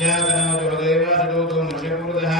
ख्यातनोतु हृदयवासुदूतं मणिपूर्तः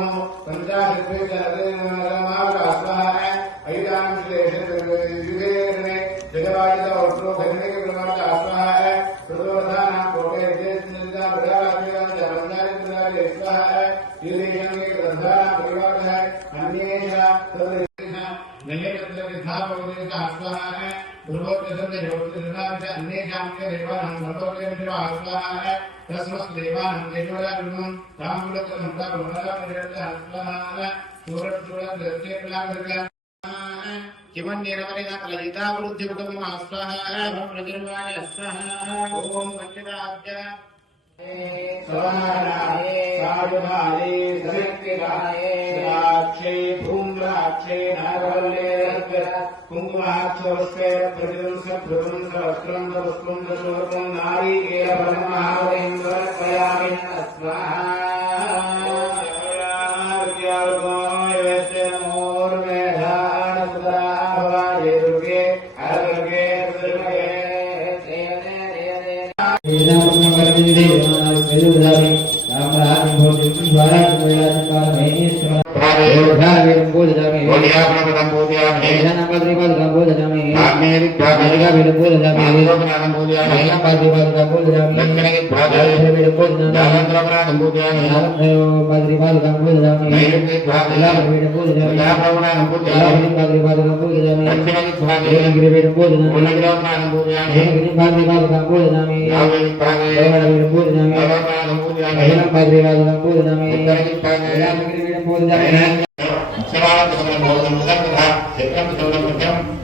नमो संध्या देवानन्दतोलिरभिरास्लः तस्मद्देवानन्देशुरगृहम् ताम्बुलतमन्तगुणरभिरस्लः सूरज्जुरदृष्टिर्लागृह किमन्निरवरितकलयितावृद्धिकुटुम्बास्लः ॐ पञ्चदाभ्य स्वराये साधुभाये राक्षे धूम्राक्षे नागवल्ले कुङ्कुमाक्षवस्ते प्रतिदं सभृतं सहस्रं वस्त्रं दशोरकं नारीकेलफलमहावरेन्द्रकयामि ராமே மேகவிடு போல் ராமே மேகா பாதி பாதுகா போல் ராமே மேகவிடு போல் பாதிரி பாதுகா போல் ராமே மேகவிடு போல் ராமே பாதிரி பாதுகா போல் ராமே மேகவிடு போல் மேகவிடு பாதி பாதுகா போல் ராமே மேகவிடு போல் ராமே மேகா பாதிரி பாதுகா போல் ராமே மேகவிடு போல் ராமே சிவாலத்து முதல் முதல் சித்தம் முதல் முதல்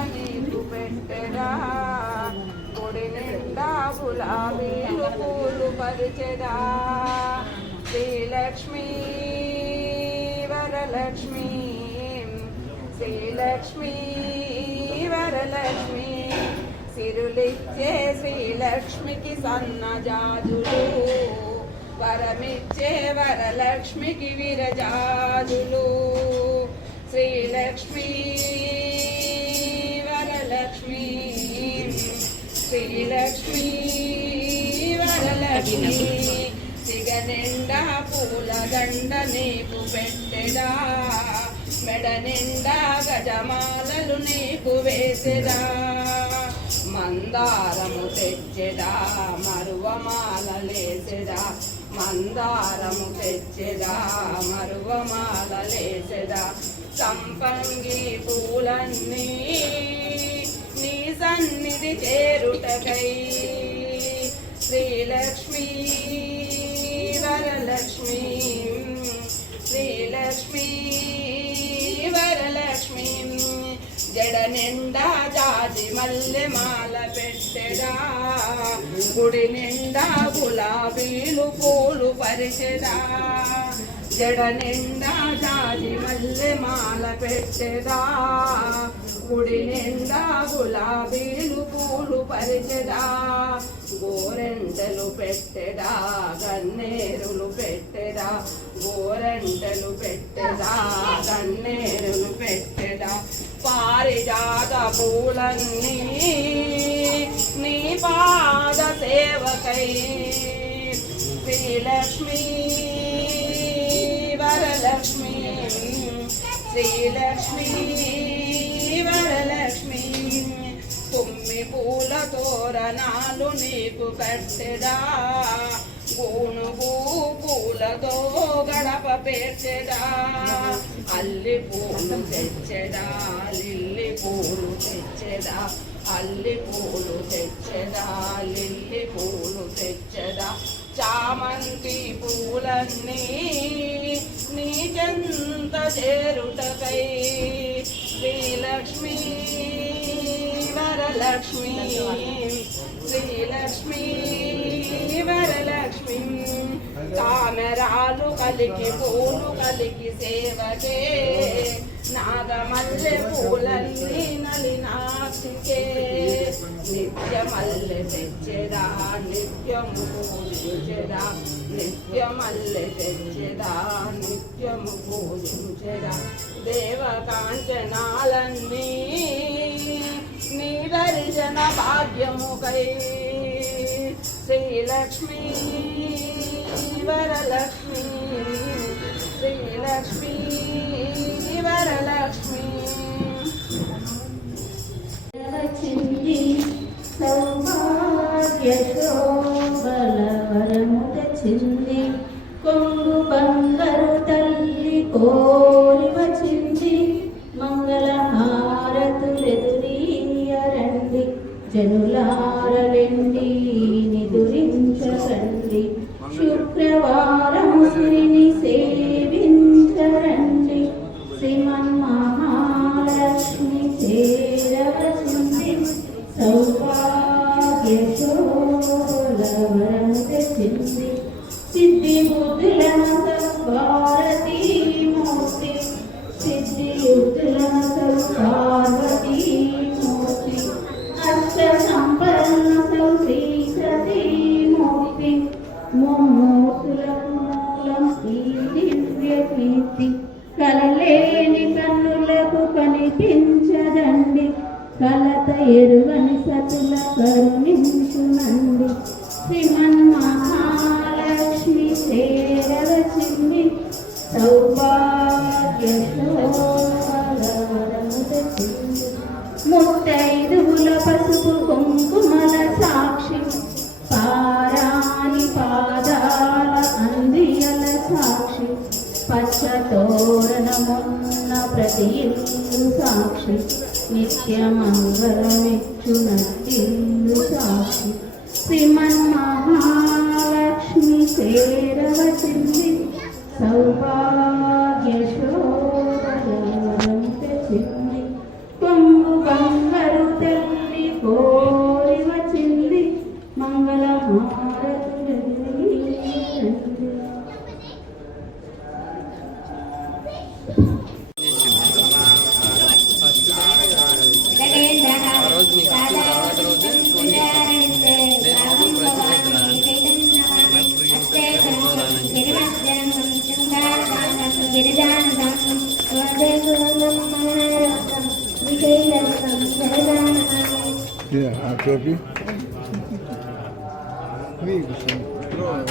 పూలు శ్రీలక్ష్మీ వరలక్ష్మి. శ్రీలక్ష్మీ వరలక్ష్మి. సిరులిచ్చే శ్రీలక్ష్మికి సన్నజాజులు. వరమిచ్చే వరలక్ష్మికి విరజాజులు. శ్రీలక్ష్మీ వరలక్ష్మి. శ్రీలక్ష్మీ. వరలక్ష్మి సిగనిండా పూల దండ నీకు పెట్టెడా మెడ నిండా గజమాలలు నీకు వేసెదా? మందారము తెచ్చెదా? మరువమాలలేసెదా మందారము తెచ్చెదా? మరువమాలలేసెదా సంపంగి పూలన్నీ నీ సన్నిధి చేరుటకై. శ్రీలక్ష్మీ వరలక్ష్మి. శ్రీలక్ష్మీ వరలక్ష్మి. జడ నిండా జాజి మల్లె మాల పెట్టెడా గుడి నిండా గులాబీలు పూలు పరిచెదా జడ నిండా జాజి మల్లె మాల పెట్టెదా గుడి నిండా గులాబీలు పూలు పరిచెదా గోరెంటలు పెట్టెడా గన్నేరులు పెట్టెడా గోరెంటలు పెట్టెడా గన్నేరులు పెట్టెదా. పూలన్నీ నీ పాద సేవకై. శ్రీలక్ష్మి వరలక్ష్మి శ్రీలక్ష్మి. వందనాలు నీకు కట్టెదా? గూనుగు పూలతో గడప పెట్టెదా అల్లి పూలు తెచ్చెదా? లిల్లి పూలు తెచ్చెదా? అల్లి పూలు తెచ్చెదా? లిల్లి పూలు తెచ్చెదా? చామంతి పూలన్నీ నీ చెంత చేరుటకై. శ్రీలక్ష్మీ వరలక్ష్మీ శ్రీలక్ష్మీ వరలక్ష్మి తామరాలు కలికి పూలు కలికి సేవకే. నాగమల్లె పూలన్నీ నలినాక్షికే నిత్యమల్లె తెచ్చెదా నిత్యము పూజించెదా. నిత్యమల్లె తెచ్చెదా నిత్యము పూజించెదా. దేవకాంచనాలన్నీ నీ దర్శన భాగ్యముకై శ్రీలక్ష్మీ వరలక్ష్మి శ్రీలక్ష్మీ వరలక్ష్మి జనులారలెండి నిదురించరండి. శుక్రవారం శ్రీని సేవించరండి. శ్రీమన్ మహాలక్ష్మి చేరవసింది. సౌభాగ్య శోభలవరం తెచ్చింది. సిద్ధి బుద్ధుల ముత్తైదువుల పసుపు కుంకుమల సాక్షి పారాని పాదాల అందియల సాక్షి పచ్చ తోరణమున్న ప్రతి ఇల్లు సాక్షి నిత్యమంగళమిచ్చునట్టిల్లు సాక్షి శ్రీమన్మహాలక్ష్మి everything Yeah, I'm happy. Amigos,